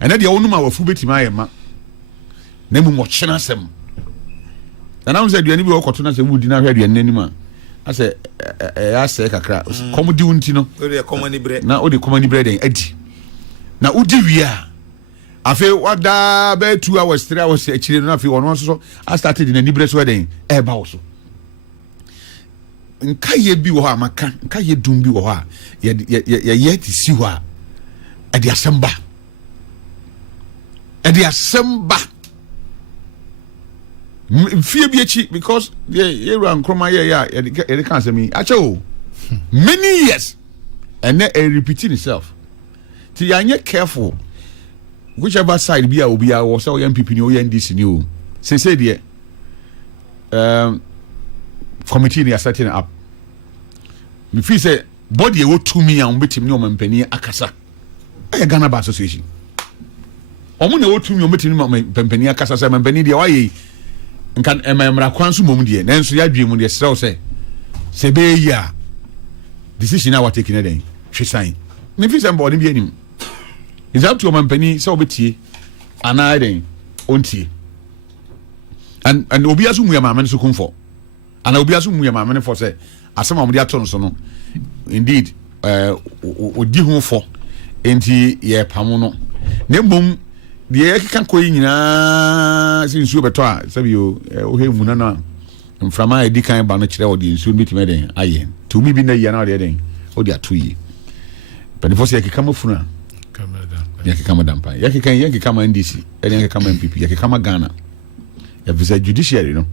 and then the only ma wafu betima ma na mu mochena sem and I said you anybody okoto na say wudi na hwe aduane anima I say ya say kakra come di unti no o common bread na o de common bread en adi na udi wia afi wada be 2 hours 3 hours akire no afi ono so I started in anibere so den e ba wo so nkaye bi wo ha maka nkaye dum bi wo ha ye ti si ho a e de asamba mfie bi echi because ye ran kroma ye can say me acho many years and then repeating itself ti anye careful whichever side be obi a wo say o MPP ni o NDC ni o say there committee ni setting up me feel say body e wo to me an betim ni o mampani akasa e Ghana Bar Association omo na wo to me o betim ni mampani akasa say mampani dia waye nkan ememra kwanso mom die nanso ya dwe mu die srew se be ya decision na what taking den hwesan ne fi sem body bi anim is up to mampani se obetie ana den ontie and obi asu mu ya maame so kumfo ana obi asu mu ya maame for say asema omdi aton so no indeed odi hu fo enti ye pamo no ne bom de kan koyi nyina sinsu beto a sabi o he mu na mframa edi kan ba no kire odi nsu bitime den aye to mi bi na ya na odi den odi atoyi penifo se yakika mafuna yakika madampa yakika ma NDC yakika ma MPP yakika ma Ghana ya visa judiciary no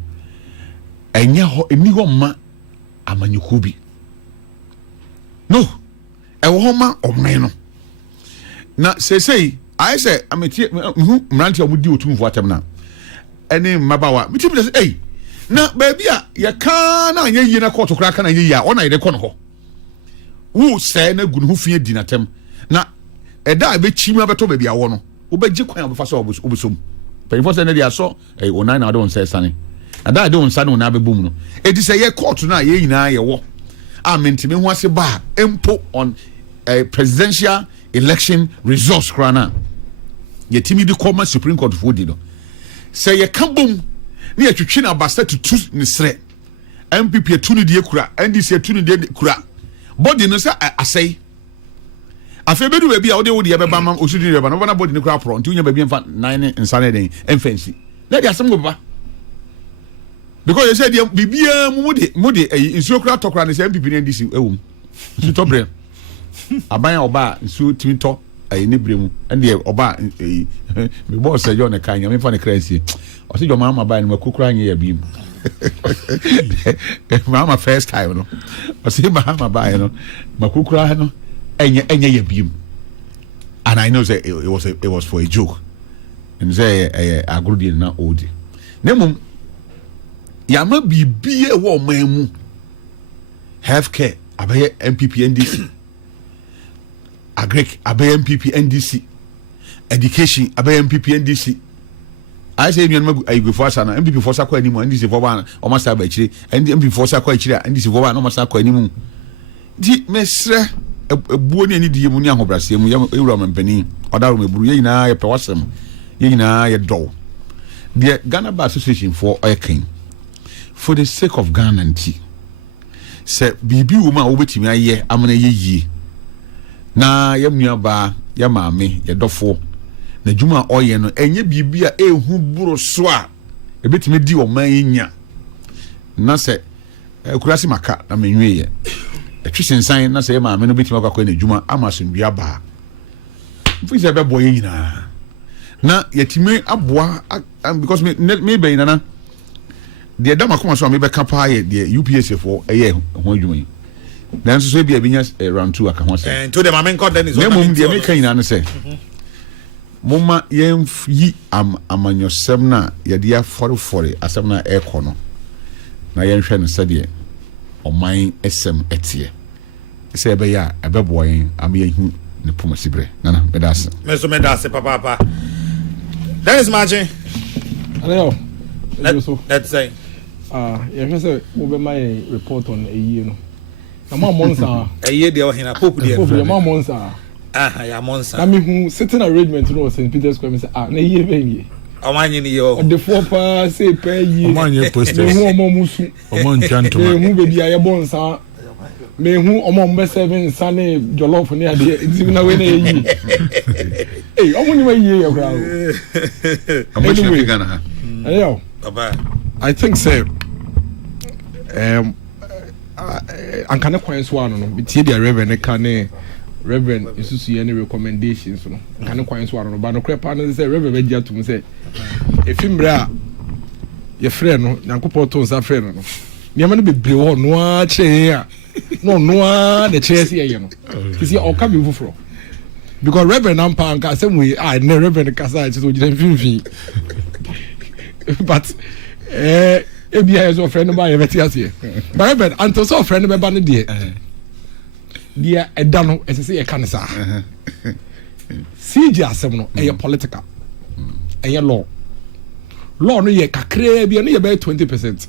enya ho eni ho ma amanyuku bi no ewo ho ma omen no na sei I say ameti mranti omudi otumfo atem na ene mabawa mitimi say eh na baby a ya ka na anya yi na court kra ka na yi a ona yede kono ho wo say na gunu ho fie di na tem na eda be chima beto baby a wo no wo beje kwan obefa so obesom penifo say na dia so onan na don say sane ada de on sane na bebom no edi say ye court na ye nyina ye wo amentimi ho ase ba empo on presidential election results krana ye timi di koma Supreme Court fodi no say ye kambom na ye twetwe na basta tutu ni sre MPP etunu die kura NDC etunu die kura body no say asay afa bedu ba bia wo de ye beba mam osudi beba no na body ni kura pro nti unya ba bia mfa nine insane den emfancy na dia asem go baba because you said bibia mu de insu kura tokura ni say MPP ni NDC ewum nsu tobre abanya oba nsu twinto ni bremu ande oba me boss say John Kanya me fa ne crazy o say your mama ba ni makukura anye ya bim mama first time no o say mama ba no makukura no enye ya bim and I know say it was for a joke and say agrudi na odi nemum ya ma bibie wo mamu healthcare abaye MPP NDC Agrek abe MPP NDC education abe MPP NDC I say you know I go for sana MPP for sa kwa ni mu NDC for ba o ma sa ba chire MPP for sa kwa chire NDC for ba no ma sa kwa ni mu di mesre ebuo ni di mu ni ahobrase mu ewura mampani odaro meburu ye nyina ye pewasem ye nyina ye do the Ghana Bar Association for Oyekin for the sake of Ghana anti say bibi wo ma wo betimi aye amana ye yi na yamnua ba ya maame ye dofo na djuma oye no enye bibia ehu buro so a ebetime di o man nya na se kurasi maka na menwe ye etwisensan na se maame no betime akwa na djuma amasundua ba mfi se be boye nyina na yetime aboa because me be na de dama koma so me be kapa ye de UPS for eye ho adwuma yi then so be abinya round 2 aka ho say and to the mamen code then is on mum de make ina no say mumma yem yi amanyosem na ye de afore asem na ekọ no na yen hwe no se de oman esem etie se be ya ebebo yen am ye hu ne pomasibre nana medase meso medase papa that is margin hello let's say you can say we my report on a year no. Ama monsa eye de o hina popu de ama monsa ya monster. Na me who sitting arrangement no St. Peter's Square me say na ye ben ye. Omanyi ni yo. The four pa say pay ye. Omanyi posters. Me who omo musu. Omo nchantoma. Me who be dia ye bon sa. Me who omo mbe 7 sane jollof ni ade. Nti na we na ye. Eh, omo ni we ye ya kra. Anyway, Ghana ha. Ayo. Baba. I think say ankane kwan so ano no bitie dia reverend kane reverend isusu ye ne recommendations no ankane kwan so ano no ba no krepa no say reverend be giatum say efimra ye frɛ no nyankopɔ to nsa frɛ no niam no bebre ho no a kyerɛ a no a the kyerɛ se ye no kisi o ka bi fufuro because reverend ampa anka asem we ne reverend kasa so gina mfimfi but ebi ayo so friend ba ye beti ase but reverend anto so friend be ba ne de dia eda no esese ye kan sa CJ asem no e political e law no ye kakra bi no ye be 20%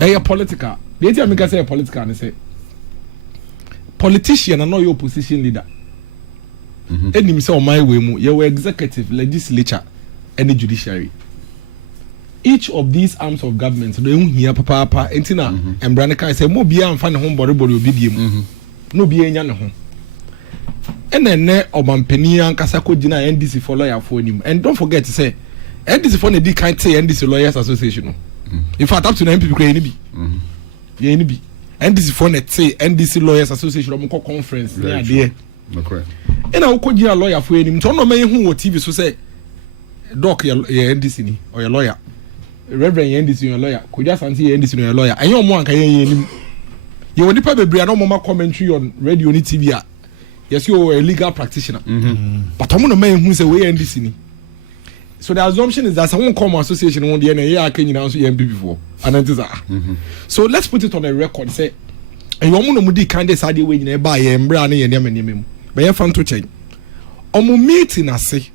e political dey ti am ka say political ne say politician and not your opposition leader enim say o my way mu ye were executive legislature and the judiciary. Each of these arms of government they here papa entina embranica say mo bia amfa ne ho boribori obidiem no bia nya ne ho enene obampani ankasa ko gina NDC for lawyer for nim and don't forget to say NDC for the kind say NDC lawyers association in fact up to MPP kra ni bi ye ni bi NDC for net say NDC lawyers association mo conference ni ade correct ena wo ko gina lawyer for nim to no man hu wo TV so say doc ye NDC ni or your lawyer Reverend NDC your lawyer could just answer NDC your lawyer and you mo anka ye nim you woni pa bebre na mo ma commentary on radio ni TV yes you are a legal practitioner but omo no man hu say we NDC ni so the assumption is that someone come association won dey na ye aka nyina so ye MPP for and it is so let's put it on a record say and you omo no mudi kind dey sade we nyina ba ye mbra na ye nem mu be ye fan to chen omo meeting ase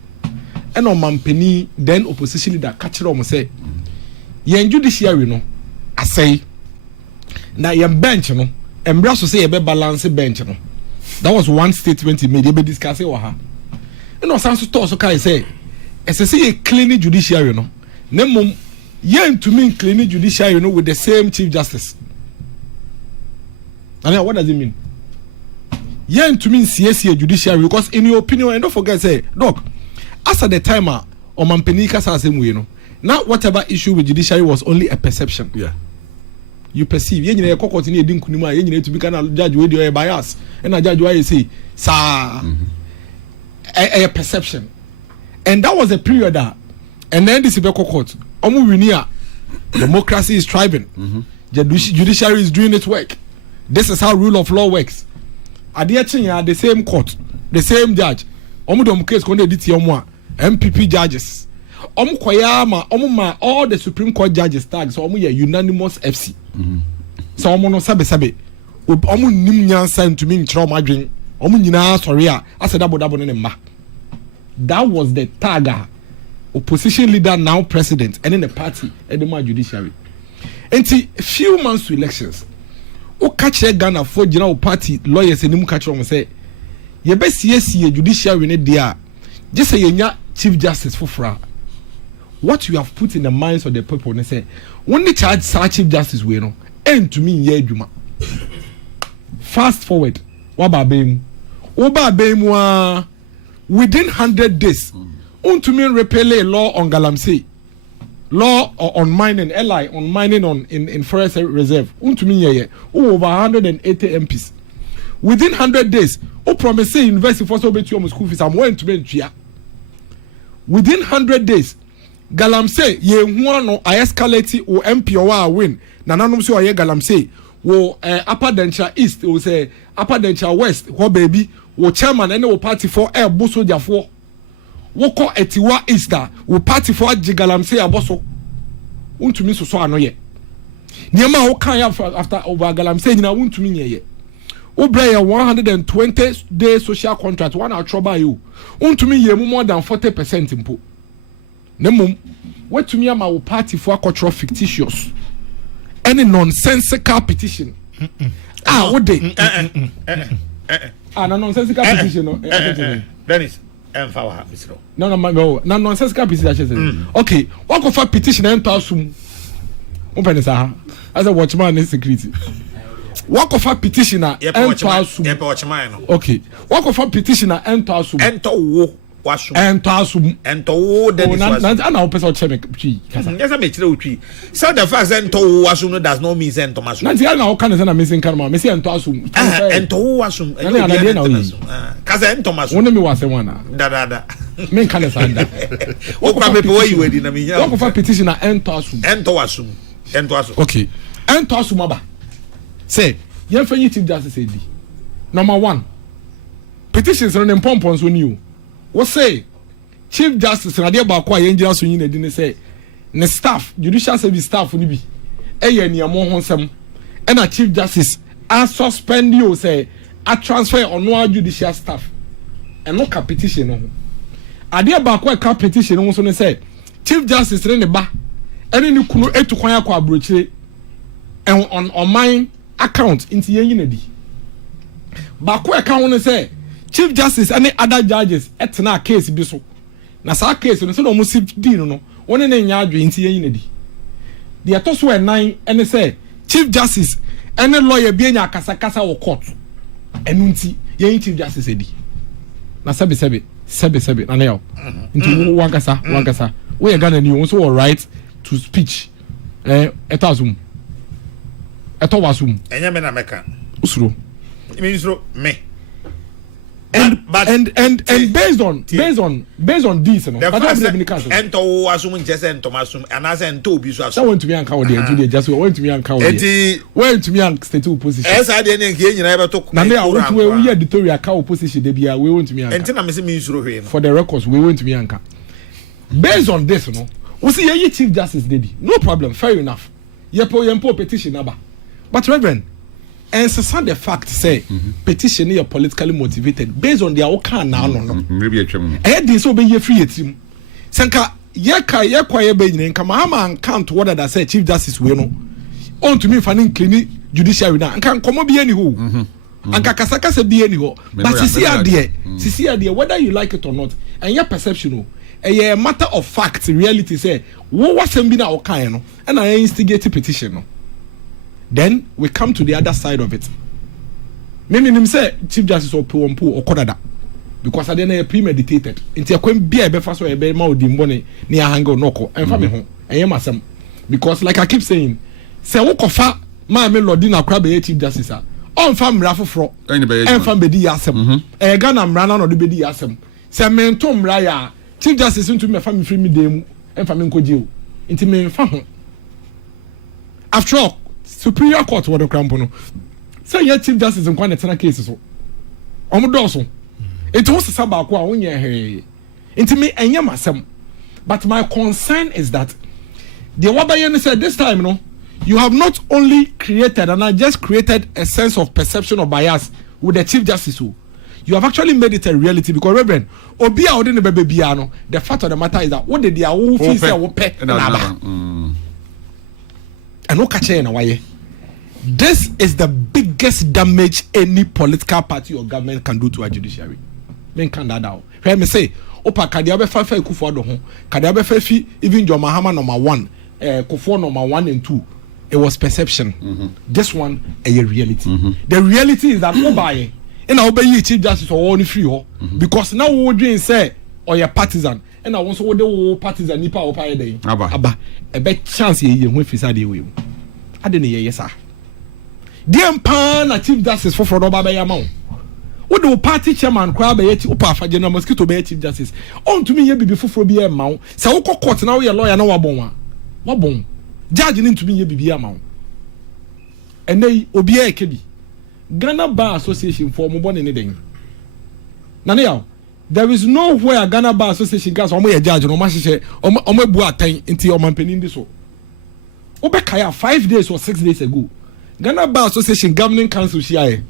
and on mampani then opposition leader catch omo say yen judiciary no asay na yen bench no embra so say e be balance bench no that was one statement he made e be discuss wa ha no sanso to so kai say say ye clean judiciary no nemum yen to mean clean judiciary no with the same chief justice and what does it mean yen to mean CSC judiciary because in your opinion and don't forget say doc as at the time o mampani kasa asem we no now whatever issue with judiciary was only a perception. Yeah. You perceive. You know, court in the kunima. You need to be kind of judge with your bias, and a judge why you say, "Sir," a perception, and that was a period that, and then this court, democracy is thriving. The judiciary is doing its work. This is how rule of law works. At the same court, the same judge. Case MPP judges. Ma all the Supreme Court judges tag so unanimous FC. So no sabe nim nyansa to me nchro madwen nyina sorry a double ne ma. That was the tag opposition leader now president and in the party and the judiciary. Enti few months to elections o catch Ghana for general party lawyers enim catch am say ye be CSC judiciary ne dia just say yenya chief justice for fra. What you have put in the minds of the people, they say, when they charge chief justice, we know, and to me, yeah, Juma. Fast forward, within 100 days, to me repel law on Galamsey, law on mining, LI on mining on in forest reserve, to me, yeah, over 180 MPs. Within 100 days, promise university for so many school fees, I'm going to be within 100 days. Galamsey ye huano no I escalate o MP o win nananom so ye Galamsey wo upper denture east o say upper denture west wo baby wo chairman and wo party for bo soldier for wo ko etiwa easter wo party for Galamsey aboso untumi so ano ye niema wo kan after over Galamsey nyina untumi ye wo bray 120 day social contract one out trouble you untumi ye more than 40% impo. Nemum, what to me am our party for cultural fictitious? Any nonsensical petition. What day? nonsensical petition no Dennis empower Mr. No nonsensical petition okay what go for petition enter asum open sa as a watchman in security what go for petitioner enter asum okay what go for petitioner enter asum enter wo wasum enter asum enter wo Dennis na na person check twi kasa yes am chire otwi so the fact enter wo wasum no does not mean enter asum na tia na o kan na missing kan ma me say enter asum enter wo wasum kasa enter asum wona me wase wana da men kan sa nda o kwa me pe we di na me ya what go for petitioner enter asum okay enter asum aba say yen fanyi chief justice edi number 1 petitions no pompon so ni o what say chief justice na dey ba kwa yen jira so yin edi ne say ne staff judicial service staff ni bi eye ni amo ho nsem e na chief justice a suspend you say a transfer ono judicial staff e no ka petition no ade ba kwa ka petition no so ne say chief justice ne ba ene ni kunu etukwan akwa abrochire on mine account into yen ba ko e ka won say chief justice and other judges etna case bi so na sa case no so no musi di no won ne nya adwe into yen the atoso e nine ene say chief justice and lawyer bi nya kasa wo court enu nti yen chief justice edi na sebe na na yo into wankasa we Ghana ni also all right to speech etazum etowasum enya me na meka usuro me usuro me and based on this no but ento wasum njese entomasum anase ento obi so aso want to be anka wo dey do just want to be anka wo dey want to be anka state position esa dey ne nke nyina ebe to na me want we editorial ka opposition dey bia we want to be anka enti na me se me usuro hwe no for the records we want to be anka based on this no we see ye chief justice dedi no problem fair enough yempo petition aba but reverend and so the fact say petition is politically motivated based on their own kind now no maybe a chum this so be ye free team sanka ye kwa ye be nyina nka ma count what that say chief justice we no on to me fanning clean judiciary na nka komo bi ani ho anka kasa bi ani ho but sisi ade whether you like it or not and your perception a matter of fact reality say what wasem bi na o kan no and I instigate petition no. Then we come to the other side of it. Maybe him say chief justice or kodada because I didn't premeditated. Inti akwen bia ebe fa so ebe ma odi mbone ni ahanga noko emfa me ho enye masem because like I keep saying say wo kofa ma me lodi na kra be chief justice a on fa mra foforo emfa be di yasem Ghana mra na no de be di yasem say me nto mra ya chief justice ntu me fa me free me dem emfa me nkoje o inti me fa ho after all Superior Court what the crampono. Say your chief justice in one case so. Omodoso. It was a sabakwa when you hey. Into me and yamasem. But my concern is that the Wabayan said this time, no, you have not only created and I just created a sense of perception of bias with the chief justice. You have actually made it a reality because Reverend Obia Odin Bebiano, the fact of the matter is that what did their own fees and no catch in a way. This is the biggest damage any political party or government can do to a judiciary. Men can that out. Hear me say, Opa Kadiabe Fafa Kufuado home, Kadiabe Fafi, even John Mahama number 1, Kufuor number 1 and 2. It was perception. This one a reality. The reality is that nobody and I'll be chief justice or only free because now we would say or your partisan. And I want to the partisan nipa or pay day. Abba, a bad chance ye when Fisadi will. I didn't hear yes, sir. Dear Pan, a chief justice for Roba Yamon. What do party chairman crab a upa for general mosquito be chief justice? On to me, ye be before be a mount. So, court now your lawyer no abon. What bon? Judging into me, ye be a mount. And they obey Kedi. Ghana Bar Association for Mobon anything. Now, there is nowhere Ghana Bar Association gas or a judge or my say or my boy into your man penning this. Obekaya 5 days or 6 days ago. Ghana Bar Association Governing Council CIA.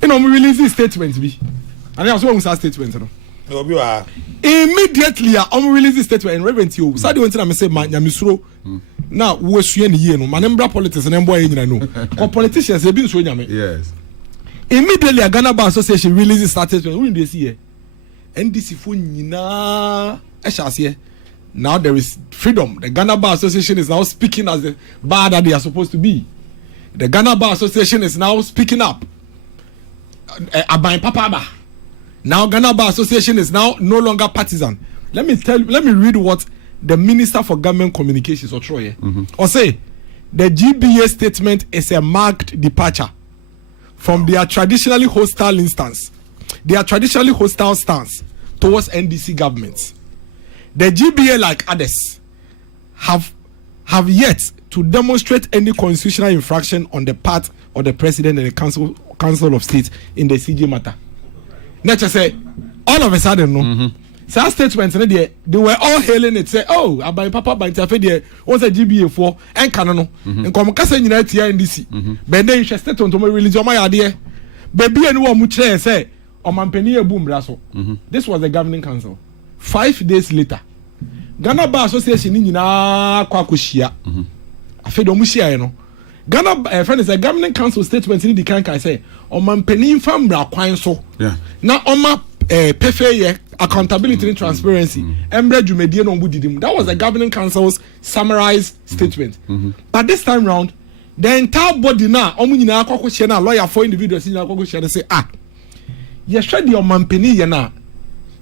You know, we release this statement be. And I also want to say statement. Immediately, I'm release this statement and Reverend you. Sadi went to me say, "Man, Yamisro." Now we are suing the year no. Manembra politics and boy, you know. Because politicians have been suing me. Yes. Immediately, a Ghana Bar Association releases statement. Who did they see here? NDC for Nina Eshas. Now there is freedom. The Ghana Bar Association is now speaking as the bar that they are supposed to be. The Ghana Bar Association is now speaking up. Abai Papa. Now Ghana Bar Association is now no longer partisan. Let me read what the Minister for Government Communications or Troy or say. The GBA statement is a marked departure from their traditionally hostile stance towards NDC governments. The GBA, like others, have yet to demonstrate any constitutional infraction on the part of the President and the Council of State in the CG matter. Let's just say, all of a sudden, no. Some statements, they were all hailing it, say, oh, Abai Papa Bantafe, what's a GBA for, and Canano, and Comcasa United NDC. But then you should state on to my religion, my idea. Baby, and one much say, or Mampenia boom brasso. This was the governing council. 5 days later, Ghana Bar Association in Kwakushia. I feel Omushia, you know. Ghana, friend is a governing council statement in the Kanka, I say, or Mampeni fam bra so. Yeah. Now, on my PFA accountability and transparency. That was the governing council's summarized statement. But this time round, the entire body now, lawyer for individuals say, you should be on Mampeni yana.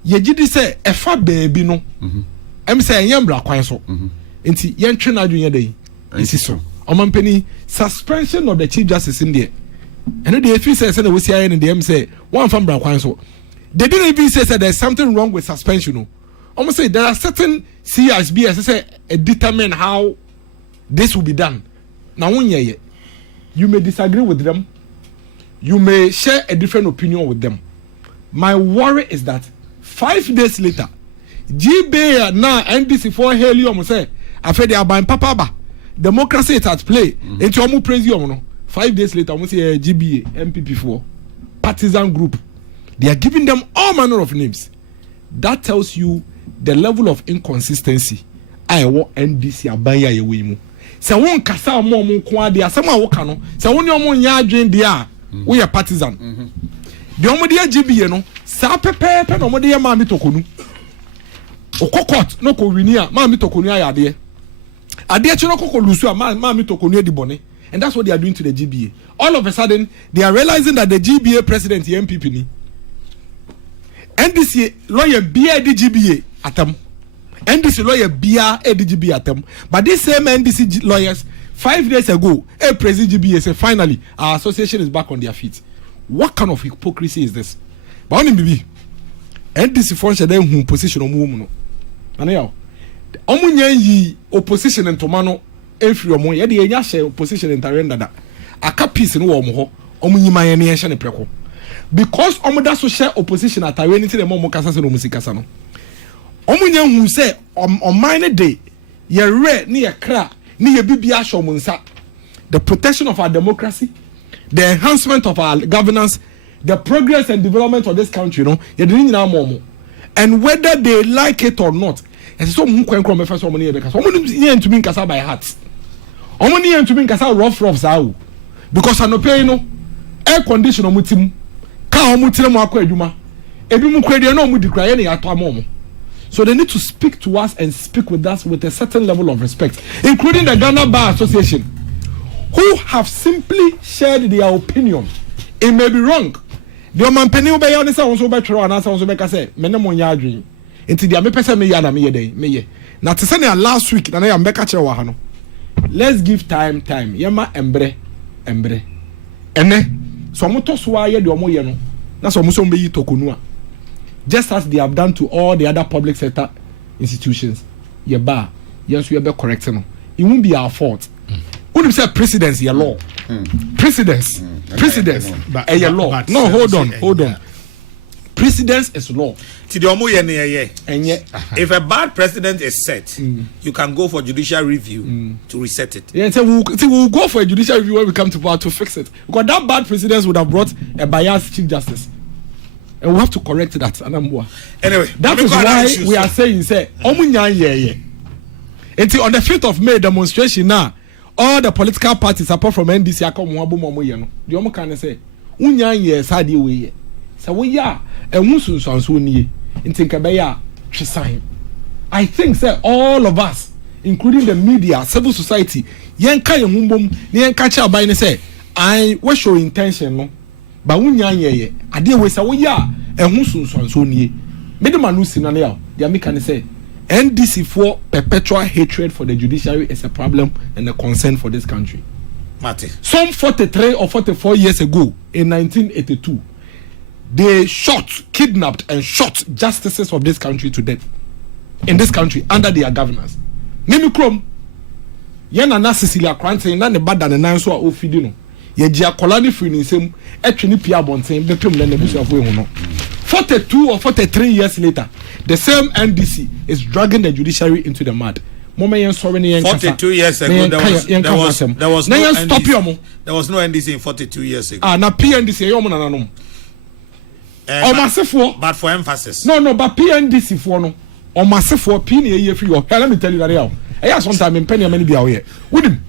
You did say a fat baby no. I'm saying yambra quanso. Inti yen trina junior day. This is so. On Mampeni suspension of the Chief Justice in there. And the FE says we see in the M say one from bra quanso. They didn't even say that there's something wrong with suspension. Almost say there are certain CSB as I say determine how this will be done. Now you may disagree with them, you may share a different opinion with them. My worry is that 5 days later, GBA now NDC for helium say I feel they are buying papa. Democracy is at play. Into almost praise you. 5 days later, almost say GBA MPP4 partisan group. They are giving them all manner of names. That tells you the level of inconsistency. I want NDC abaya yewimu. Se won kasa mo kwa dia sama wo kano. Se won yo mo nya adwen dia, we are partisan. The omo dia GBA no, sa pepepe no mo dia ma mi tokonu. Okokot no ko wini a ma mi tokonu ayade. Ade chi no kokko lusu a ma mi tokonu edi bone. And that's what they are doing to the GBA. All of a sudden, they are realizing that the GBA president, the MPP ni, NDC lawyer BA DGBA atam. NDC lawyer BA DGBA atam. But these same NDC lawyers 5 days ago, President GBA said finally our association is back on their feet. What kind of hypocrisy is this? But only BB NDC function then who position on woman. And now, omunye opposition and tomano every omo ye de enya share opposition and tarenda da. Aka peace no wo mo ho omunyima ye ne ye ne preko. Because omoda so share opposition at anything the more kasa se no musikasa no omunya hu se on mine day ye re ne ye kra ne ye bibia hwo munsa. The protection of our democracy, the enhancement of our governance, the progress and development of this country, you know, ye de nyina momo. And whether they like it or not, and so mu kwenkro me fa so mo ne ye because omo ne ntumi nkasa by heart, omo ne ntumi nkasa rough sao because anope no air condition omutim so they need to speak to us and speak with us with a certain level of respect, including the Ghana Bar Association, who have simply shared their opinion. It may be wrong. The man penny obey on this also better and also make us say, Menemon dream. Until the Amepesa me yana me day, me. Now to send last week, and I am back at your wahano. Let's give time. Yama embre. Ene. So muto swaye do mo yeno na so muso mbe tokonua just as they have done to all the other public sector institutions. Ye ba yes we be correct no it won't be our fault. Who say precedence your law precedence your law no hold on precedence is law. If a bad precedent is set, you can go for judicial review to reset it. Yeah, so we'll go for a judicial review when we come to power to fix it. Because that bad precedent would have brought a biased Chief Justice. And we have to correct that. Anyway, that is why we are saying, until on the 5th of May demonstration now, all the political parties apart from NDC are coming. The Omo can say, unya ye sade we ye sa we ya ehun sunsanso nie ntinka be ya twisan. I think say all of us including the media, civil society, yenka yemumbom, yenka cha abai ne say I what show intention no ba wunya ye ade we say we ya ehun sunsanso nie me de manu si na ne ya dia me kan say NDC for perpetual hatred for the judiciary is a problem and a concern for this country. Mate. Some 43 or 44 years ago in 1982 they kidnapped and shot justices of this country to death in this country under their governance. Nimi krom yena na Cecilia Kranten na ne bada ne nan so a ofidi no ye gia kolani free ni nsem etwe ni pia bonten betom na ne busuafo ehu no 42 or 43 years later the same NDC is dragging the judiciary into the mud. Mama yen sorry ne yen 42 years ago there was no NDC. There was no NDC in 42 years ago. Na PNDC yo mo nananom but for emphasis no but PNDC for no on massive P ye free or let me tell you that now. I sometimes in penny many be aware with him.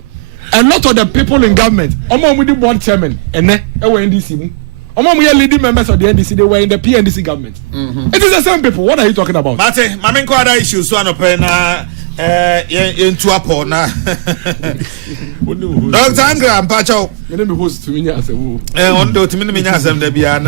A lot of the people in government, among with the board chairman and NDC, among we are leading members of the NDC, they were in the PNDC government. It is the same people. What are you talking about? Mate, my main other issues one open into a pona. Dr. Angra and Pacho. Let me host to me as a woo. On do to me as them, they be an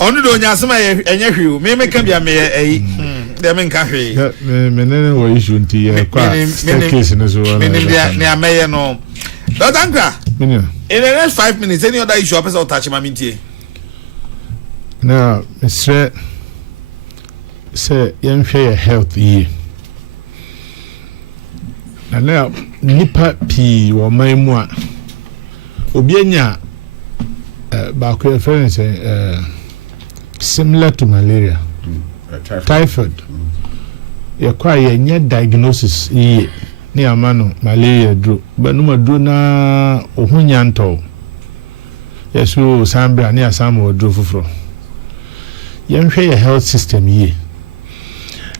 only do Yasma and you may make a them in cafe. Menen were issued to case in as well. Near Mayor no. Dr. Angra, in the next 5 minutes, any other issue or touch my minty. Now, Mr. Say, young fair health ye. And now, Nipa P or my moi. Obienya back reference similar to malaria. Typhoid. You acquire a diagnosis ye near mano malaria drew, but no do na ohunyanto. Yes, we Sambra near some or drew for. Young fair health system ye.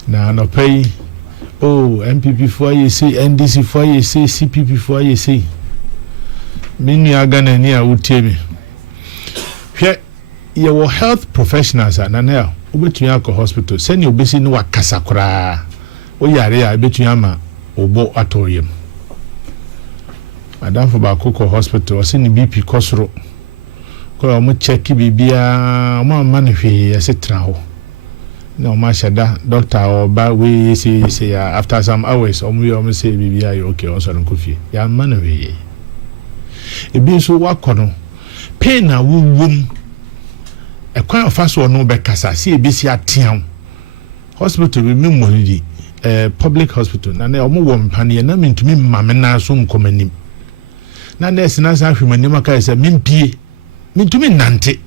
Now, no pay. Oh, MPP for you see, NDC for you see, CPP for you see. Many are gonna near would tell me. Here, your health professionals are now. Bet you go hospital. Send your busy no kasakura. O yare, I bet you ama obo atorium. Madam for Kokrokoo hospital, send the BP Kosro. Go on, check Bibia, one man, etc. No, Mashada, doctor or bad way, say, after some hours, we almost say, Bibia, okay, also on coffee. Ya man away. It be so what pain a womb. A quite fast or no backasa, see a busy at town. Hospital with me, public hospital, and they are more woman panny, and I mean to me, Mamma soon come in him. Now there's an answer from my name, I said, mean pee, mean to me, Nante.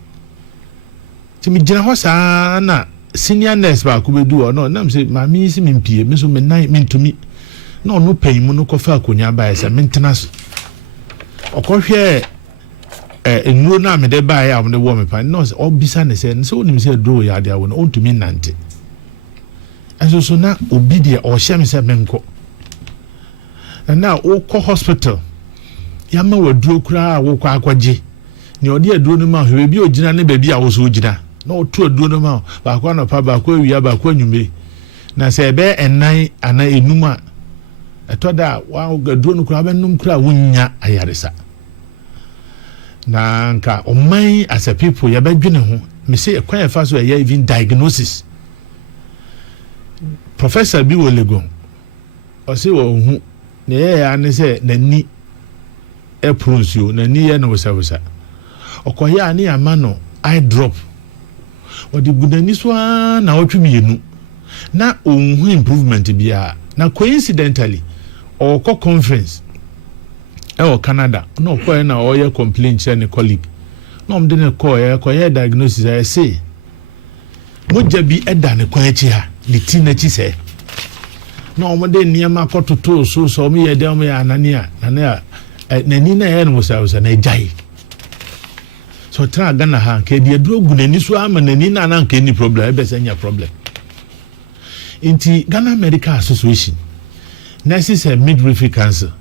To me, Jenna senior nurse ba ko bedu or no nam say mami si mempie me so me nan me ntumi no no pain mu no ko fa akonya ba esa maintenance okohwe enuro na me de ba ya am de wo me pa no obisa ne say so onim say do ya de awon ontumi nante aso so na obi de o hye me say menko na o ko hospital ya ma waduro kura wo kwa akwaje ne odi aduro no ma hwe bi ogina ne ba bi a wo so ogina no to aduro no ma ba kwa no pa ba kwa wi ba kwa nyume na se be enan ana enuma etoda wa gaduro no kura benum kura wonya ayaresa na nka oman as a people ya badwene ho me say ekwan ya fa so ya even diagnosis professor bi wo lego o say wo hu ne ya ne say nani e pronsio nani ya no wosa okoya ani amano eye drop o di gudani so na otwemienu na onhu improvement bia na coincidentally o ko conference e Canada no ko na o ye complaint say ne colleague no mde ne ko ye diagnosis I say moja bi eda ne kwan achi ha ne ti na chi say no mo de niam akototo so mo ye dem ya anania nani na ye no wosa na ejai so tra gana ha ke dia duro gunani so ama nani na na nke ni problem e be senya problem inti Ghana Medical Association nurses and midwifery council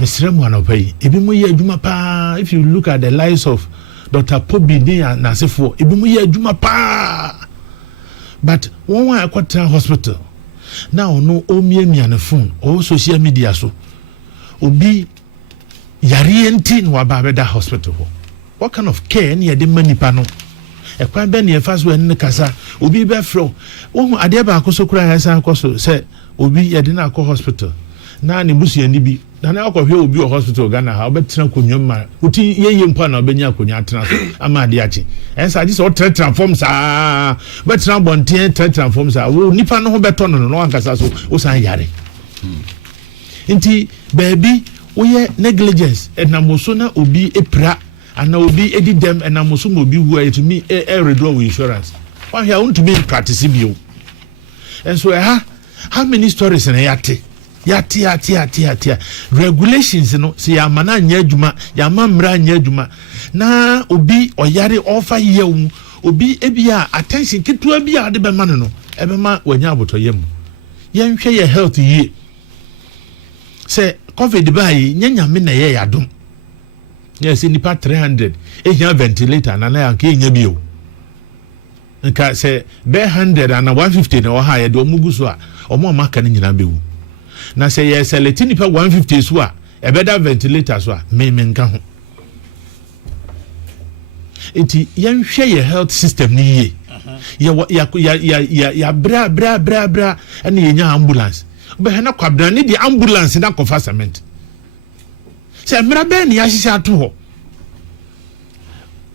Mr. Mwanopai ebi mo ye adwuma pa if you look at the lives of Dr. Pobi ne nasefo ebi mu ye adwuma pa but one wa akwata hospital now no omiamia ne phone o social media so obi yare enti no aba beda hospital ho what kind of care ne de manipa no ekwan be ne fa so en kasa obi be fro wo ade ba akoso kura ya san akoso se obi yede na akọ hospital na ne busu ani bi na na akọhwe obi o hospital Ghana ha obetra konwom ma uti yeye mpa na obenya konwa atena so ama ade achi ensa ji so transform sa betra bonten transform sa wo nipa no ho beto no ankasa so o san yare nti baby woye negligence enamoso na obi epra ana obi edidem enamoso mo obi wu etumi redraw insurance why you want to be practice bio and so how many stories na yate regulations no se ya mana nya adwuma ya mamra nya adwuma na obi oyare offer yewu obi ebia attention ketua bia de be ma no ebema wanya abotoyem yenhwe ye health yi se covid bai nyanya me na ye yadom yes nipa 300 ehia ventilator na na anka enya bio nka se be 100 na 150 na ha ye de omuguso a omo amaka ni nyina bewu na se ye select nipa 150 so a ebeda ventilator so a me nka ho enti yenhwe ye health system ni ye ya bra ene yenya ambulance be na kwabra ni di ambulance na kofa cement se mra be ni ahihia to ho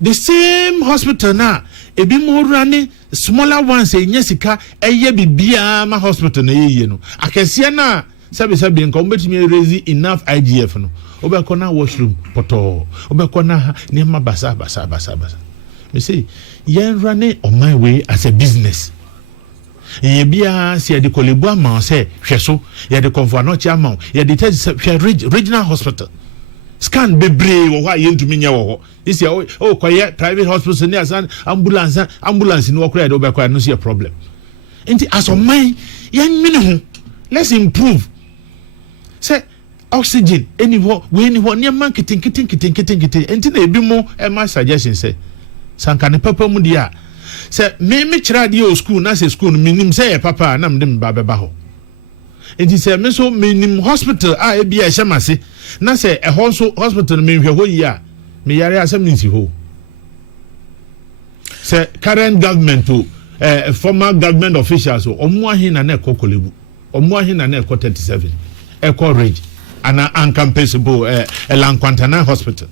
the same hospital na ebi mo rane smaller ones enya sika eye bibia ma hospital na yeye no akese na sabi nka ombetimi raise enough IGF no obekọ na washroom poto obekọ na niema basa me say yen rane on my way as a business ye bia se de kolebu ama se hweso ye de konfo no chi ama ye de regional hospital scan bebre wo ha ye ntumi nya wo ho isi o koye private hospital ni asan ambulance ni wo kura de obekọ no see a problem enti as on my yen mini ho let's improve say oxygen anywhere we anywhere near marketing kitten enti na ebi mo my suggestion say sanka ne papa mu dia say me kira dia o school na say school minim say papa na mde mba beba ho enti say me so minim hospital a e bia hyemase na say e ho so hospital me hwe ho yi a me yare asem nsi ho say current government to former government officials omo ahin na ekokolebu omo ahin na eko 37 eko range ana uncampable Lankwantana hospital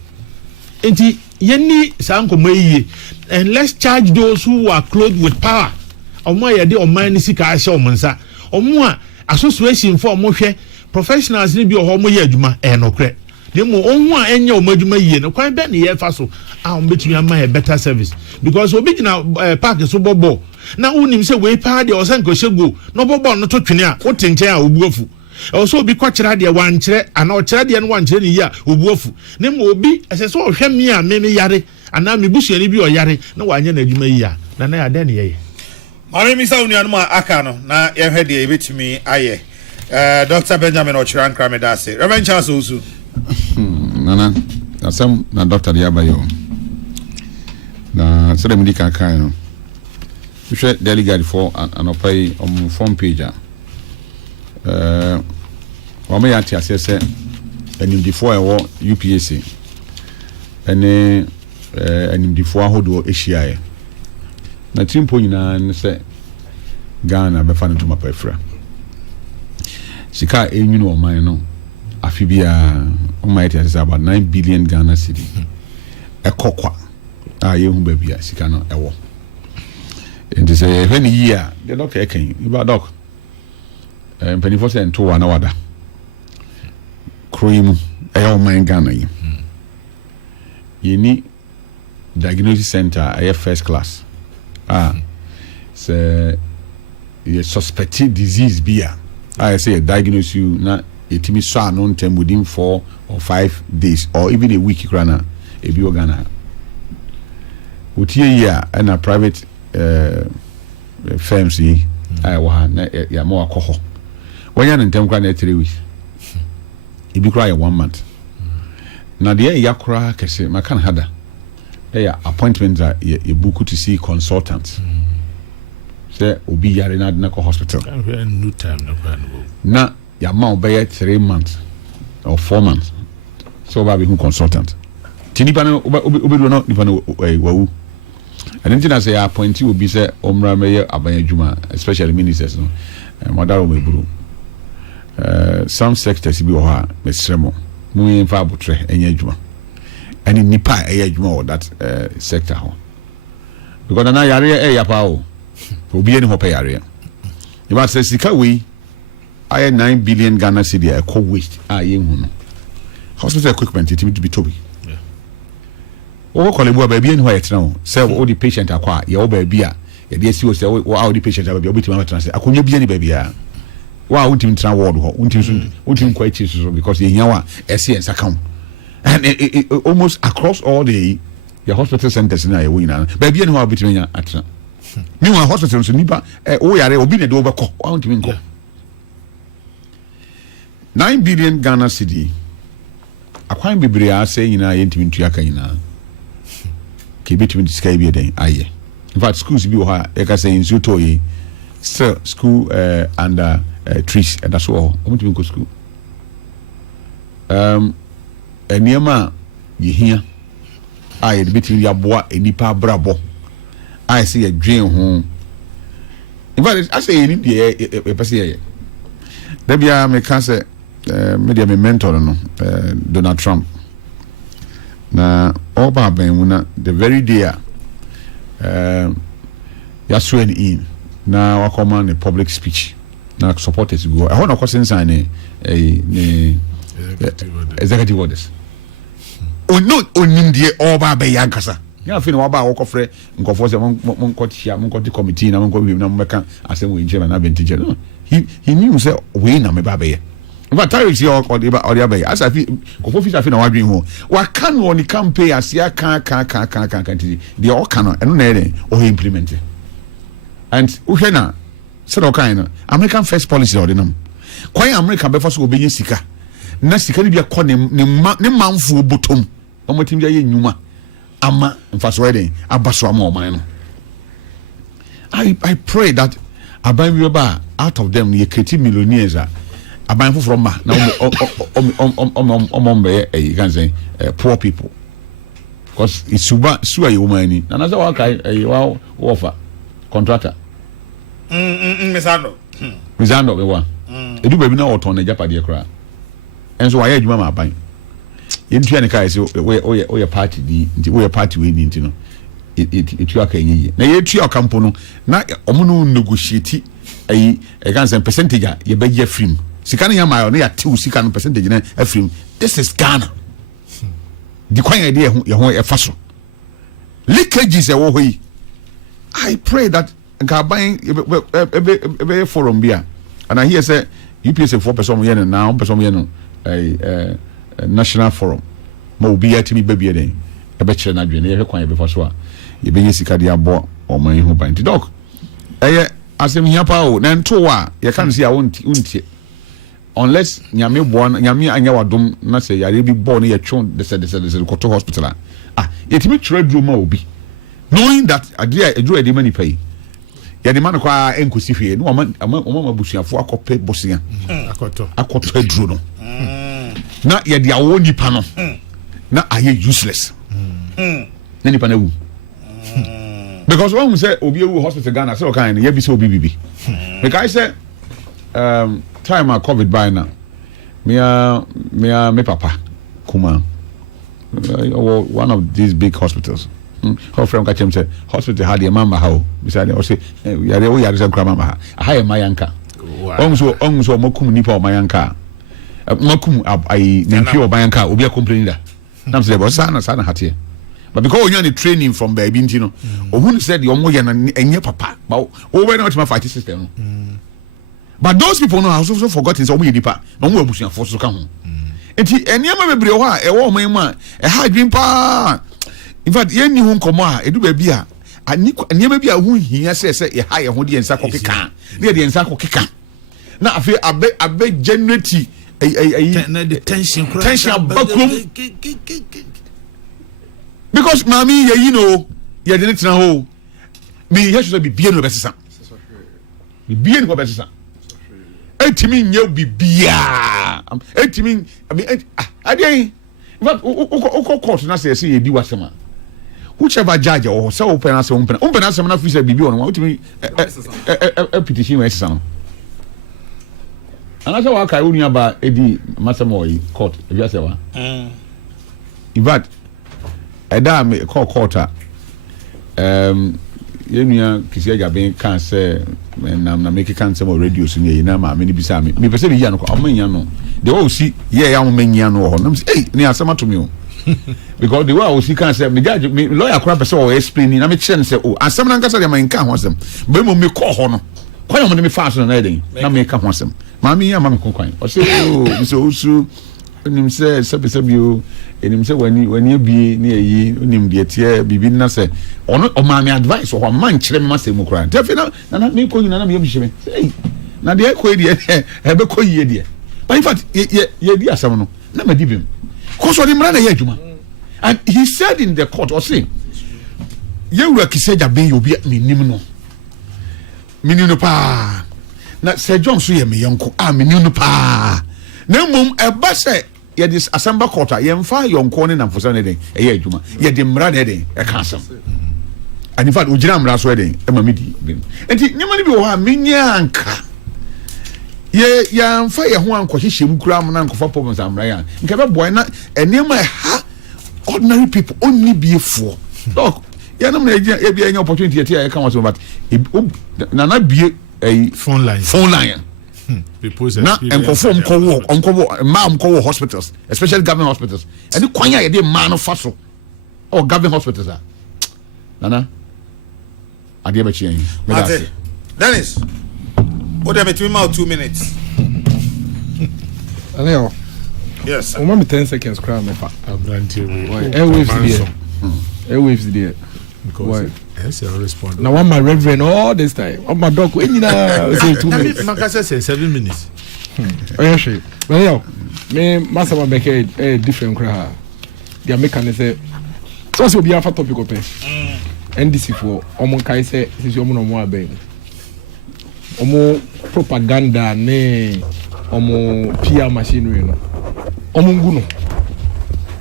enti yeni sankomo yiye and let's charge those who are clothed with power omo ye de oman ni sika ahye omonsa omo a association for omo hwe professionals ni bi omo ye adwuma enokre demo onhu a enye omo adwuma yiye no kwan be ne ye fa so a omo betumi ama a better service because obi gina park so bobo na unim se we pa de osanko shego no bobo no to twene a wotenchen a obuafu also obi kwakira de wankire ana okira de no wankire ni ya obuafu ne mo obi esese ohwe me a me yare ana me busuani bi oyare na wanya na adwuma yi a na ya de ne ye mari mi sa unuanu ma aka no na ye hwe de ebetumi aye Dr. Benjamin Ochiran Kramedase Reverend Charles Osu nana asam na Dr. Diabayo na sere mudi kan kan no hwe delegate for anopai on form page wama ya tiase se animdifo ewo UPSC ene animdifo ahodo ehia na timpo nyina se Ghana be fa no tuma pafra sika enyunu oman no afibia o my tiase about 9 billion Ghana cedi ekokwa yehu babia sika no ewo enti se when year the doctor ekan iba doc penifo se nto wa na wada kroimu eyo man Ghana yi yini diagnosis center aye first class se you suspected disease bia I say diagnose you na etimi so anon time within 4 or 5 days or even a week krana ebi Ghana otie ya na private firms yi wa na ya mo akoho wanya ntem kwa na 3 weeks ibi kra ya 1 month na de ya kra kese makan hada appointments that you book to see consultants. Say obi yare na ko hospital. No time Na your amount be 3 months or 4 months. So ba be who consultant. Tinipa no obi do no nipa no wawu. And anything I say appointee will be say omra meye abanya juma, especially ministers no. Mother o meburu. Some sectors bi wo ha mesremo. Mu yemfa abotre enya juma. And in nipa enya juma or that sector ho. Because na yare yapa o. Obi eni ho pa yare. You must say sika we I 9 billion Ghana cedi a co waste yen hu no. Hospital equipment it to be tobi. O ko le bu ba bi eni ho yetena o. Say all the patient akwa ye o ba bi a ye dey see o say all the patient ba bi obi tima tena say akonya bi eni ba bi a. Wa untim tena ward ho untim kwa chi so because ye nyawa ese en sakam. And it almost across all the hospital centers na ye wo nyina. Ba bi eni ho obi tima nya atena. Meanwhile, hospital so nipa yare obi na do obekọ wantimi nko 9 billion Ghana cedi akwan bebre a say nyina yentimi ntua ka nyina ke betimi diskai bi den aye in fact schools bi wo ha e ka say insu to yi school under trees and that's all omutimi nko school eniema yehia aye de betimi ya boa enipa brabo I see a dream home. In fact, I say in the person. There be a me can say media me mentor no Donald Trump. Na oba ben the very day ya swear in na wa command a public speech na supporters go. I want to question sign executive orders. O no onimdie oba be yankasa. Ya feel waba wo kofre nkofo se mon kotia mon koti committee na mon ko na mbeka asem we nche na benti je no he knew say we na me ba be but tariffs here or the ba as I feel kofo fit afin na wadwen ho wa kan won campaign asia kan the all can no na ere o implement and uhwe na said o kan no American first policy or the nam kwan America be fa so obenye sika na sika ni bia kɔ ne manfo botom o motim ya ye nyuma ama mfaso wedding abaso ama oman no I pray that aban we ba out of them ye create millionaires aban foforo ma na you can say poor people because it's suwa ye woman ni na say wa kai wa offer contractor misando be wa edu ba bi na oton na japade kra enso wa ye adwuma ma aban yentua ne kai say we party di nti we party we nti no it aka nyi na ye tua kampo no na omo no negotiate e kan say percentage ye be ye free sika no ya ma no ya tew sika no percentage na free this is Ghana di kwan ye de ye ho e faso leakages e wo hoyi I pray that nka ban e forum bia and I hear say UPS 4% ye na 1% ye no national forum ma obi ya timi babie den e be kire na dwene ye kwan ye be faso a ye be yesika de abo o man hu ban ti doc eye asem hia pa o na nto wa ye kan se ya wontie unless nyame bo nyame anya wadom na se yare bi bo na ye twon de se koto hospital ye timi kire duro ma obi knowing that adria eduro de mani pay ye de man kwa enkosi hwe no o busuafo akope bosia akoto aduro no na ye de awo nipa no na aye useless na nipa na wu because when we say obi ewu hospital Ghana say o kan ye bi say obi bibi because I say time of COVID by now me papa kuma one of these big hospitals how from catch him say hospital had your mama how beside o say yare o yare say mama ha aha mayanka onso makum nipa o mayanka makum ai nempio o mayanka obi a complain da nam say bo sana hatie but because you need training from baby ntino who said you omo ye na enye papa but o we not my fight system but those people know also forgotten so omo ye nipa na omo abusuan fo so ka ho enti eniema bebre ho a e wo omo mu a e ha adwin pa in fact ye ni hu nkomo a edu ba bi a eniema bi a hu hia se ye ha ye ho de ensa kokeka na de ensa kokeka na afi abe generate tension because because mami ye you know ye didn't know me here should be no besisa be no besisa etimi nye bibia etimi adey but o court na say ye di wasema whichever judge or so open as open as na fi say bibi on etimi petition we sisa no anasa wa kai unu aba edi masemo yi court if you say wa in fact eda me court yenua kisi ya ben kan say na make kan say mo radio so ne na ma me ni bisa me pese bi ya no ko amanya no de wo si ye ya mo manya no ho na say ni asema to me o because the way I was can say me judge me lawyer crap say o explain na me chen say o asem na nkasa de man kan ho asem be mo me call ho no kwanya mo de me fast na den na me ka ho asem ma me ya ma me kwan o say o so usu nim say sabi o enim say wani bi na yi onim de tie bibi na say ono o ma me advice o man kire me ma say mu kran te fi na me ko nyina na me bi say na de ko die e be ko yie die but in fact ye di asem no na ma di bim cause of the man na adwuma and he said in the court or say ye wura kiseja ben obi minim no pa na Sir John so ye me yonko minim no pa na mum e ba say ye this assembly court ye mfa yonko ne na mfosa ne den e ye adwuma ye de mra ne den e ka asem and in fact ojira mra so den e ma me di enti nyama ne bi wo ha menya anka ye ya mfa ye ho anko hyehyem kura am na ankofa problems amra ya nke be boy na enema ha ordinary people only be for look ya na me e bia any opportunity here e kan was but na bie a phone line people na enkonform ko hospitals especially government hospitals and kwanya ye dey man fa so or government hospitals are nana ade ba chi yin Dennis what am I to me 2 minutes Aleo yes o ma me 10 seconds cry me fa airwaves there because yes I respond now one my reverend all this time on my dog enyina say 2 minutes makasa say 7 minutes oya she but yo me massa ma beke different cry dia make can say so obi afa topic ope NDC for omo kai say sisi omo no mo aben omo propaganda ne omo PR machinery no omo nguno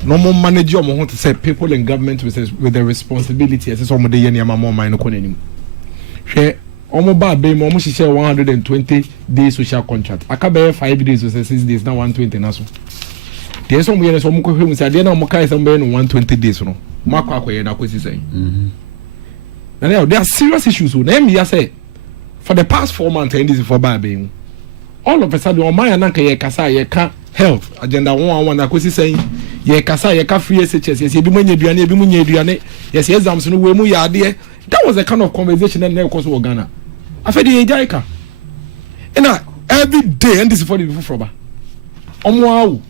no more manage omo ho to say people in government with the responsibility as omo de yenia mama man no konanim hwe omo ba be mo omo hihye 120 days social contract aka be 5 days or 6 days na 120 na so de so mo yene so mo ko hwemu say de na mo kai say mo be no 120 days no mo akwa na kwesi say now there are serious issues so na me ya say for the past 4 months and this for ba be all of a sudden o man na ye kasa ye ka health agenda 111 na kwesi say ye kasa ye ka free SHS yes ebi manya aduane ebi munya aduane yes exams no we mu ya ade that was the kind of conversation that na cause Ghana afedi ye jaika ina every day and this for the people from ba omo awu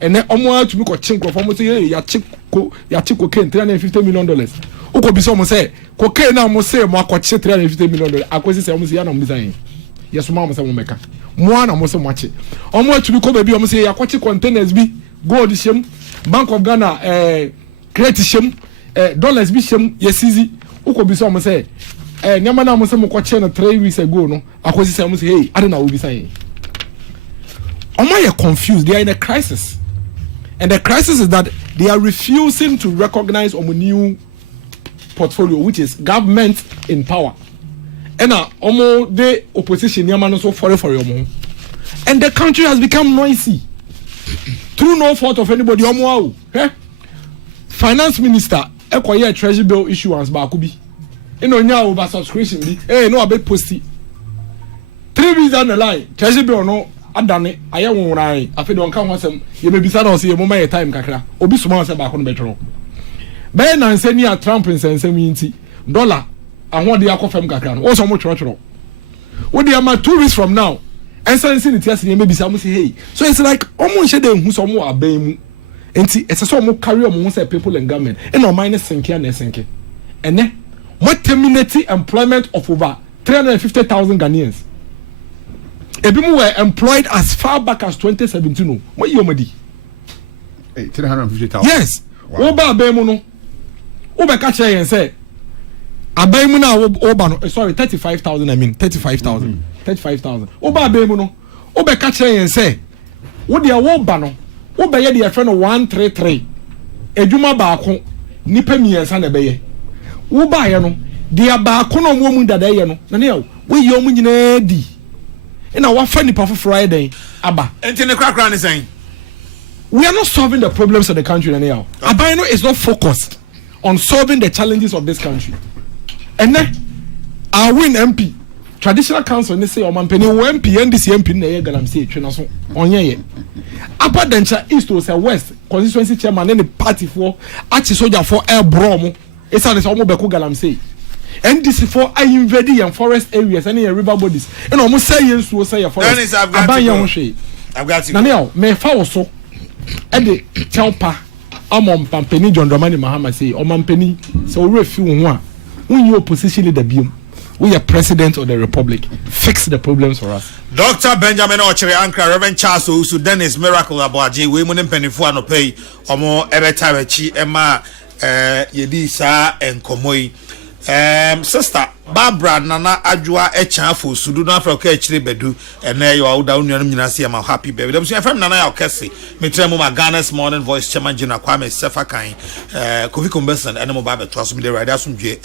ene omo awu to be ko chinko for mo say ya chiko ken $350 million uko bi so mo say ko ken na mo say mo akoche $350 million akwesi say mo say ya na mo bisan yes mo say mo meka mo na mo say mo ache omo atu bi ko ba bi mo say ya akoche containers bi gold shem Bank of Ghana credit shem dollars bi shem yesizi uko bi so mo say nyama na mo say mo koche no 3 weeks ago no akwesi say mo say hey ade na wo bisan omo are confused, they are in a crisis. And the crisis is that they are refusing to recognize a new portfolio, which is government in power. And almost the opposition, so for you. And the country has become noisy. Through no fault of anybody. Finance minister, treasury bill issuance, Bakubi. You know, now over subscription, no, a bit posty. 3 weeks down the line, treasury bill, no. Adane aye won ran afi don kan wasem ye be bisa na o se ye moma ye time kakra obi suma se ba ko no betro be na nsani a Trump nsensem yinti dollar ahode akofam kakra no o so mo twotwo wo de ama 2 weeks from now ensansi ni tiase ye be bisa mo say hey so it's like omo nche de hu so mo aban mu enti ese so mo carry omo hu say people in government and o minus senke na senke ene mo terminate employment of over 350,000 Ghanaians. Ebimu were employed as far back as 2017. What you madi? 350,000. Yes. Wow. Oba bemu no. be catch here say abai mu na oba no sorry 35,000 I mean 35,000 35,000 oba abai mu no be catch here say wo de wo ba no wo be ye de friend 133 edwuma baako nipa miensa na be ye wo ba ye no de baako no mo mu dada ye no na ne wo ye o mu nyina di ina wa fa nipa for Friday aba enti ne krakra ne sen we are not solving the problems of the country anyhow. Abayano is not focused on solving the challenges of this country. And then our win MP, traditional council, they say, Omampeni, MP, NDC MP, na galam say, Chenason, onye. Upper Dencha East to say West, constituency chairman, any party for, Archie Soldier for Air Bromo, it's on the Omobeku galam say. NDC for I invading and forest areas, any river bodies. And almost say yes to say a forest. I've got to go. Now, may follow so. Ede chelpa amom pampeni John Dramani Mahama say omampeni so we refi wo a when you opposition leader biom we are president of the republic fix the problems for us. Dr. Benjamin Ochere Ankra Reverend Charles Owusu Dennis Miracle Aboaje we mu mpanifu anopai omo ebeta wechi ema yedi sa enkomoi sister Barbara Nana Adwoa Echafo Sudu na Africa Echire Bedu ene yo awuda unuanum nyina se am happy baby dem so FM Nana ya okese metremu ma Ghana's morning voice chairman Gina Kwame Sefa kan Kofi Kombesan ene mo ba beto aso me de radio asomdwe